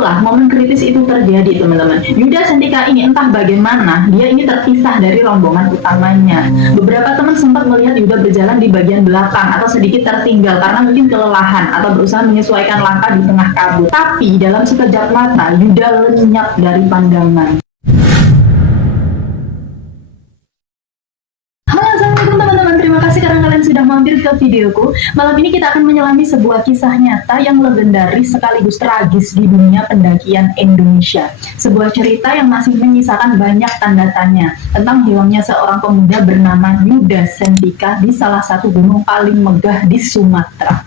itulah momen kritis itu terjadi, teman-teman. Yuda Sentika ini entah bagaimana dia ini terpisah dari rombongan utamanya. Beberapa teman sempat melihat Yuda berjalan di bagian belakang atau sedikit tertinggal karena mungkin kelelahan atau berusaha menyesuaikan langkah di tengah kabut. Tapi dalam sekejap mata Yuda lenyap dari pandangan. Terima kasih karena kalian sudah mampir ke videoku. Malam ini kita akan menyelami sebuah kisah nyata yang legendaris sekaligus tragis di dunia pendakian Indonesia. Sebuah cerita yang masih menyisakan banyak tanda tanya tentang hilangnya seorang pemuda bernama Yuda Sentika di salah satu gunung paling megah di Sumatera.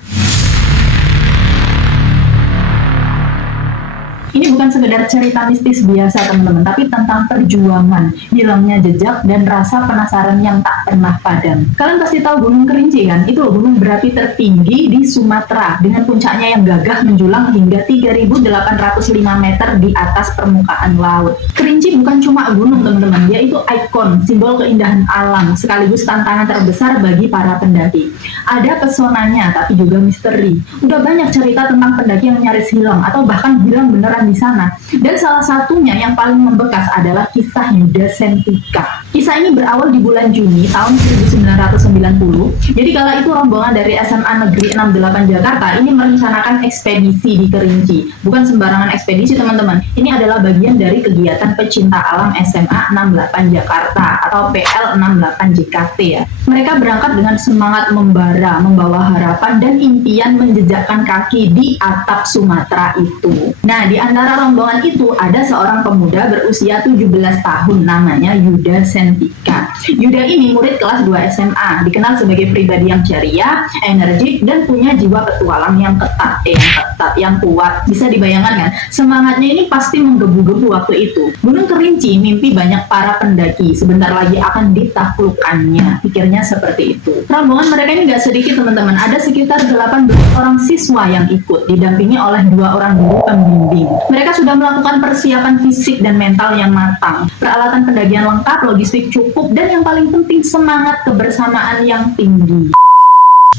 Ini bukan sekedar cerita mistis biasa, teman-teman, tapi tentang perjuangan, hilangnya jejak, dan rasa penasaran yang tak pernah padam. Kalian pasti tahu Gunung Kerinci kan? Itu gunung berapi tertinggi di Sumatera, dengan puncaknya yang gagah menjulang hingga 3.805 meter di atas permukaan laut. Kerinci bukan cuma gunung, teman-teman, dia itu ikon, simbol keindahan alam, sekaligus tantangan terbesar bagi para pendaki. Ada pesonanya, tapi juga misteri. Udah banyak cerita tentang pendaki yang nyaris hilang, atau bahkan hilang beneran di sana. Dan salah satunya yang paling membekas adalah kisah Yuda Sentika. Kisah ini berawal di bulan Juni tahun 1990. Jadi kala itu rombongan dari SMA Negeri 68 Jakarta ini merencanakan ekspedisi di Kerinci. Bukan sembarangan ekspedisi, teman-teman. Ini adalah bagian dari kegiatan pecinta alam SMA 68 Jakarta atau PL68 JKT ya. Mereka berangkat dengan semangat membara, membawa harapan dan impian menjejakkan kaki di atap Sumatera itu. Nah, di antara rombongan itu ada seorang pemuda berusia 17 tahun namanya Yuda Sentika. Yuda ini murid kelas 2 SMA, dikenal sebagai pribadi yang ceria, energik, dan punya jiwa petualang yang ketat, yang kuat. Bisa dibayangkan kan? Semangatnya ini pasti menggebu-gebu waktu itu. Gunung Kerinci mimpi banyak para pendaki, sebentar lagi akan ditaklukkannya. Pikirnya seperti itu. Rombongan mereka ini gak sedikit, teman-teman. Ada sekitar 18 orang siswa yang ikut, didampingi oleh 2 orang guru pembimbing. Mereka sudah melakukan persiapan fisik dan mental yang matang, peralatan pendakian lengkap, logistik cukup, dan yang paling penting semangat kebersamaan yang tinggi.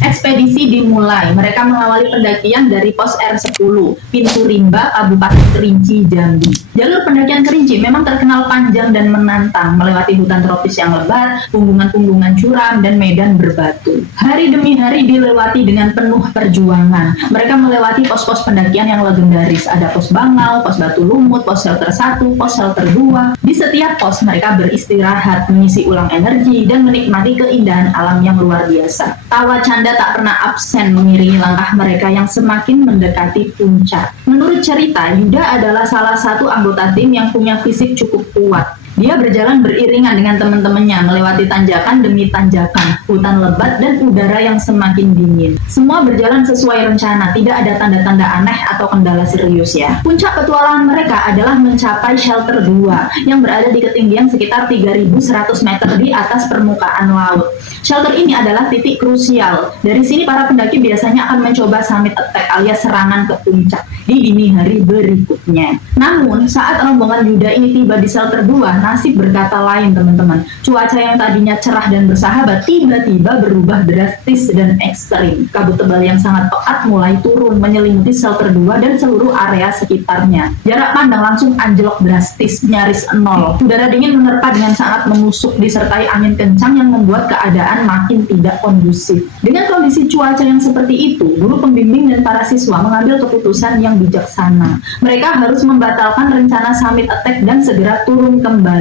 Ekspedisi dimulai. Mereka mengawali pendakian dari pos R10, Pintu Rimba, Kabupaten Kerinci, Jambi. Jalur pendakian Kerinci memang terkenal panjang dan menantang, melewati hutan tropis yang lebat, punggungan-punggungan curam, dan medan berbatu. Hari demi hari dilewati dengan penuh perjuangan. Mereka melewati pos-pos pendakian yang legendaris. Ada pos Bangau, pos Batu Lumut, pos shelter 1, pos shelter 2. Di setiap pos mereka beristirahat, mengisi ulang energi, dan menikmati keindahan alam yang luar biasa. Tawa canda tak pernah absen mengiringi langkah mereka yang semakin mendekati puncak. Menurut cerita, Yuda adalah salah satu anggota tim yang punya fisik cukup kuat. Dia berjalan beriringan dengan teman-temannya, melewati tanjakan demi tanjakan, hutan lebat, dan udara yang semakin dingin. Semua berjalan sesuai rencana, tidak ada tanda-tanda aneh atau kendala serius ya. Puncak petualangan mereka adalah mencapai shelter 2, yang berada di ketinggian sekitar 3.100 meter di atas permukaan laut. Shelter ini adalah titik krusial. Dari sini para pendaki biasanya akan mencoba summit attack alias serangan ke puncak di dini hari berikutnya. Namun, saat rombongan Yuda ini tiba di shelter 2, nasib berkata lain, teman-teman. Cuaca yang tadinya cerah dan bersahabat tiba-tiba berubah drastis dan ekstrim. Kabut tebal yang sangat pekat mulai turun menyelimuti shelter 2 dan seluruh area sekitarnya. Jarak pandang langsung anjlok drastis, nyaris nol. Udara dingin menerpa dengan sangat menusuk disertai angin kencang yang membuat keadaan makin tidak kondusif. Dengan kondisi cuaca yang seperti itu, guru pembimbing dan para siswa mengambil keputusan yang bijaksana. Mereka harus membatalkan rencana summit attack dan segera turun kembali.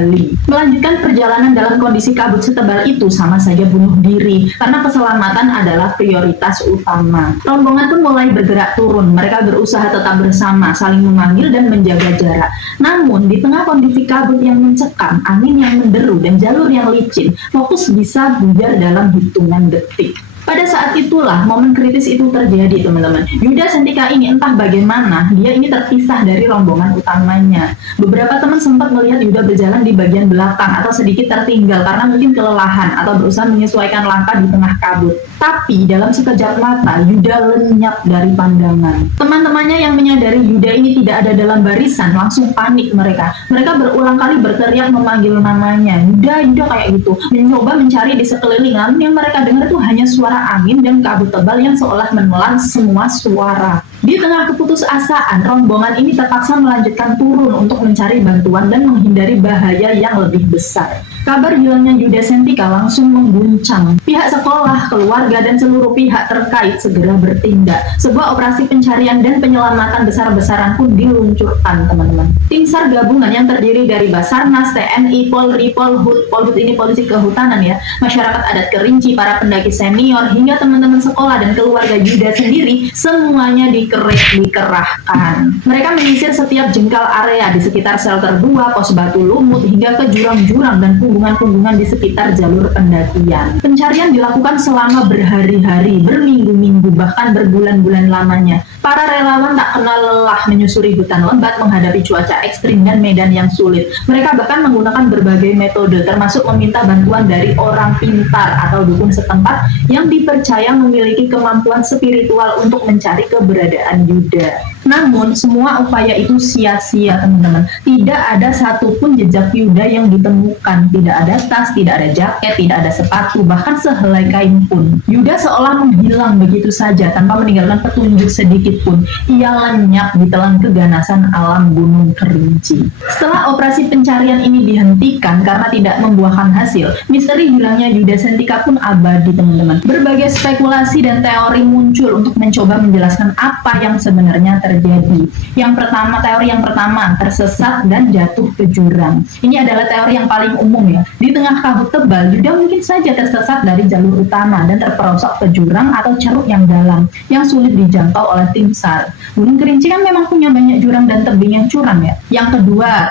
Melanjutkan perjalanan dalam kondisi kabut setebal itu sama saja bunuh diri, karena keselamatan adalah prioritas utama. Rombongan pun mulai bergerak turun. Mereka berusaha tetap bersama, saling memanggil dan menjaga jarak. Namun, di tengah kondisi kabut yang mencekam, angin yang menderu, dan jalur yang licin, fokus bisa buyar dalam hitungan detik. Pada saat itulah momen kritis itu terjadi, teman-teman. Yuda Sentika ini entah bagaimana dia ini terpisah dari rombongan utamanya. Beberapa teman sempat melihat Yuda berjalan di bagian belakang atau sedikit tertinggal karena mungkin kelelahan atau berusaha menyesuaikan langkah di tengah kabut. Tapi dalam sekejap mata Yuda lenyap dari pandangan. Teman-temannya yang menyadari Yuda ini tidak ada dalam barisan langsung panik mereka. Mereka berulang kali berteriak memanggil namanya. Yuda kayak gitu. Mencoba mencari di sekeliling, namun yang mereka dengar itu hanya suara angin dan kabut tebal yang seolah menelan semua suara. Di tengah keputusasaan, rombongan ini terpaksa melanjutkan turun untuk mencari bantuan dan menghindari bahaya yang lebih besar. Kabar hilangnya Yuda Sentika langsung mengguncang. Pihak sekolah, keluarga, dan seluruh pihak terkait segera bertindak. Sebuah operasi pencarian dan penyelamatan besar-besaran pun diluncurkan, teman-teman. Tim SAR gabungan yang terdiri dari Basarnas, TNI, Polri, Polhut ini polisi kehutanan ya, masyarakat adat Kerinci, para pendaki senior, hingga teman-teman sekolah dan keluarga Yuda sendiri, semuanya dikerahkan. Mereka menyisir setiap jengkal area di sekitar shelter 2, pos Batu Lumut, hingga ke jurang-jurang dan punggungan-punggungan di sekitar jalur pendakian. Pencarian dilakukan selama berhari-hari, berminggu-minggu, bahkan berbulan-bulan lamanya. Para relawan tak kenal lelah menyusuri hutan lebat, menghadapi cuaca ekstrim dan medan yang sulit. Mereka bahkan menggunakan berbagai metode, termasuk meminta bantuan dari orang pintar atau dukun setempat yang dipercaya memiliki kemampuan spiritual untuk mencari keberadaan Yuda. Namun, semua upaya itu sia-sia, teman-teman. Tidak ada satupun jejak Yuda yang ditemukan. Tidak ada tas, tidak ada jaket, tidak ada sepatu, bahkan sehelai kain pun. Yuda seolah menghilang begitu saja tanpa meninggalkan petunjuk sedikit pun. Ia lenyap di telan keganasan alam Gunung Kerinci. Setelah operasi pencarian ini dihentikan karena tidak membuahkan hasil, misteri hilangnya Yuda Sentika pun abadi, teman-teman. Berbagai spekulasi dan teori muncul untuk mencoba menjelaskan apa yang sebenarnya terjadi. Teori yang pertama, tersesat dan jatuh ke jurang. Ini adalah teori yang paling umum ya. Di tengah kabut tebal, Yuda mungkin saja tersesat dari jalur utama dan terperosok ke jurang atau ceruk yang dalam, yang sulit dijangkau oleh tim SAR. Gunung Kerinci kan memang punya banyak jurang dan tebing yang curam ya.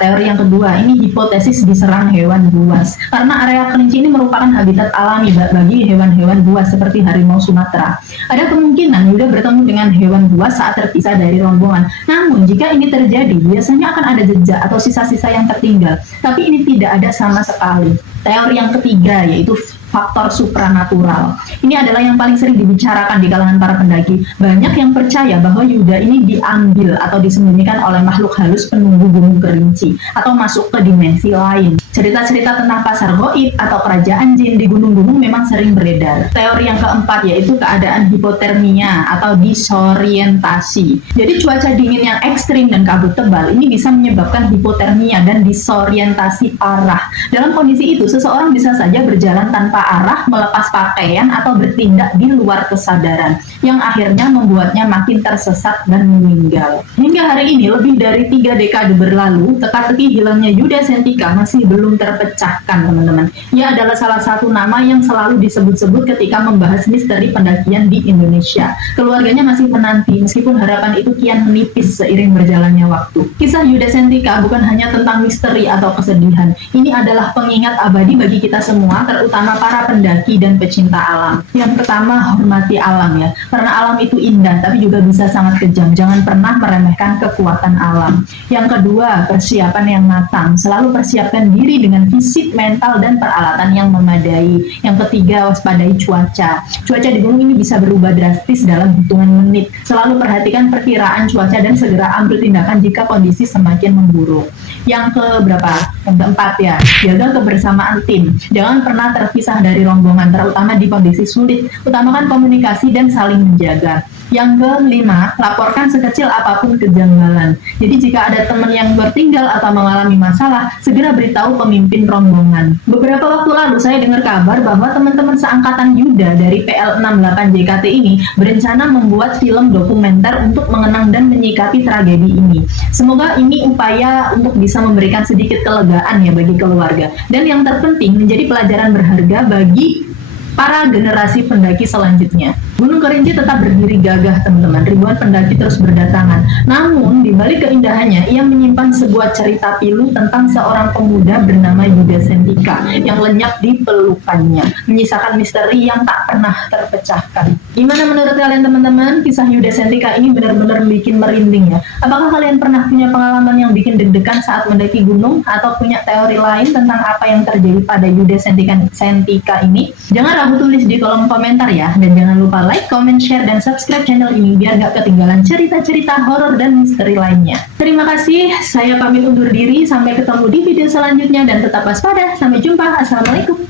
Teori yang kedua, ini hipotesis diserang hewan buas. Karena area Kerinci ini merupakan habitat alami bagi hewan-hewan buas seperti harimau Sumatera. Ada kemungkinan Yuda bertemu dengan hewan buas saat terpisah dari rombongan. Namun, jika ini terjadi, biasanya akan ada jejak atau sisa-sisa yang tertinggal. Tapi ini tidak ada sama sekali. Teori yang ketiga yaitu faktor supranatural. Ini adalah yang paling sering dibicarakan di kalangan para pendaki. Banyak yang percaya bahwa Yuda ini diambil atau disembunyikan oleh makhluk halus penunggu Gunung Kerinci atau masuk ke dimensi lain. Cerita-cerita tentang pasar goib atau kerajaan jin di gunung-gunung memang sering beredar. Teori yang keempat yaitu keadaan hipotermia atau disorientasi. Jadi cuaca dingin yang ekstrim dan kabut tebal ini bisa menyebabkan hipotermia dan disorientasi parah. Dalam kondisi itu, seseorang bisa saja berjalan tanpa arah, melepas pakaian, atau bertindak di luar kesadaran, yang akhirnya membuatnya makin tersesat dan meninggal. Hingga hari ini, lebih dari 3 dekade berlalu, teka-teki hilangnya Yuda Sentika masih belum terpecahkan, teman-teman. Ia adalah salah satu nama yang selalu disebut-sebut ketika membahas misteri pendakian di Indonesia. Keluarganya masih menanti, meskipun harapan itu kian menipis seiring berjalannya waktu. Kisah Yuda Sentika bukan hanya tentang misteri atau kesedihan. Ini adalah pengingat abadi bagi kita semua, terutama para pendaki dan pecinta alam. Yang pertama, hormati alam ya. Karena alam itu indah, tapi juga bisa sangat kejam. Jangan pernah meremehkan kekuatan alam. Yang kedua, persiapan yang matang. Selalu persiapkan diri dengan fisik, mental, dan peralatan yang memadai. Yang ketiga, waspadai cuaca. Cuaca di gunung ini bisa berubah drastis dalam hitungan menit. Selalu perhatikan perkiraan cuaca dan segera ambil tindakan jika kondisi semakin memburuk. Yang keempat ya, jaga kebersamaan tim. Jangan pernah terpisah dari rombongan, terutama di kondisi sulit. Utamakan komunikasi dan saling menjaga. Yang kelima, laporkan sekecil apapun kejanggalan. Jadi jika ada teman yang tertinggal atau mengalami masalah, segera beritahu pemimpin rombongan. Beberapa waktu lalu saya dengar kabar bahwa teman-teman seangkatan Yuda dari PL68 JKT ini berencana membuat film dokumenter untuk mengenang dan menyikapi tragedi ini. Semoga ini upaya untuk bisa memberikan sedikit kelegaan ya bagi keluarga. Dan yang terpenting menjadi pelajaran berharga bagi para generasi pendaki selanjutnya. Gunung Kerinci tetap berdiri gagah, teman-teman. Ribuan pendaki terus berdatangan. Namun, di balik keindahannya, ia menyimpan sebuah cerita pilu tentang seorang pemuda bernama Yuda Sentika yang lenyap di pelukannya, menyisakan misteri yang tak pernah terpecahkan. Gimana menurut kalian, teman-teman? Kisah Yuda Sentika ini benar-benar bikin merinding ya. Apakah kalian pernah punya pengalaman yang bikin deg-degan saat mendaki gunung atau punya teori lain tentang apa yang terjadi pada Yuda Sentika ini? Jangan ragu tulis di kolom komentar ya, dan jangan lupa like, comment, share, dan subscribe channel ini biar gak ketinggalan cerita-cerita horor dan misteri lainnya. Terima kasih, saya pamit undur diri, sampai ketemu di video selanjutnya dan tetap waspada. Sampai jumpa, assalamualaikum.